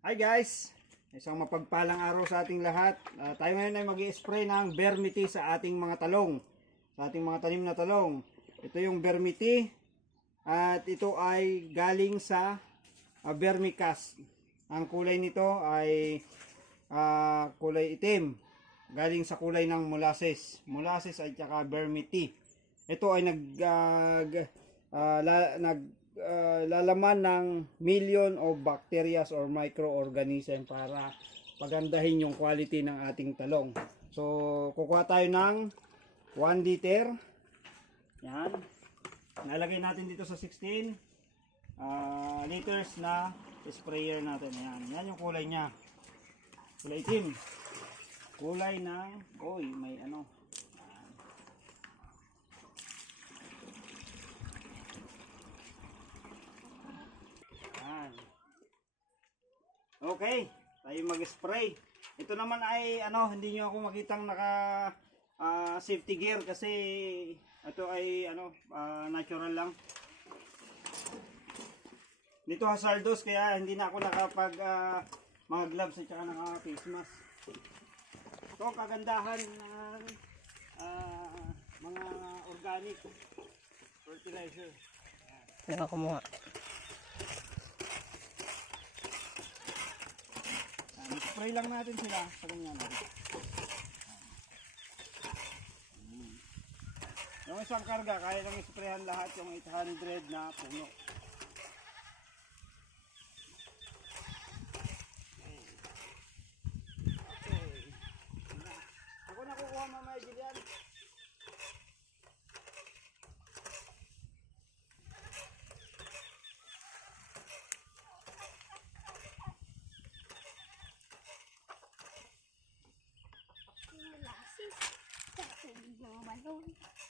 Hi guys! Isang mapagpalang araw sa ating lahat. Ah, tayo ngayon ay mag spray ng Bermiti sa ating mga talong. Sa ating mga tanim na talong. Ito yung Bermiti. At ito ay galing sa uh, Vermicast. Ang kulay nito ay ah, kulay itim. Galing sa kulay ng molasses. Molasses at saka Bermiti. Ito ay nag, g- ah, la- nag uh, lalaman ng million of bacteria or microorganism para pagandahin yung quality ng ating talong. So, kukuha tayo ng 1 liter. Yan. Nalagay natin dito sa 16 ah, liters na sprayer natin. Yan. Yan yung kulay niya. Kulay itim. Kulay ng, oy, may ano, Okay, tayo mag-spray. Ito naman ay ano, hindi nyo ako makitang naka ah, safety gear kasi ito ay ano, ah, natural lang. Dito hazardous kaya hindi na ako nakapag ah, mga gloves at saka naka face mask. Ito kagandahan ng ah, mga organic fertilizer. Teka ko mo nga. Yan, spray lang natin sila sa ganyan. Mm. Yung isang karga, kaya lang isprayan lahat yung 800 na puno. Okay. Ako na kukuha mamaya Julian. Molasses. Tubig mga balon.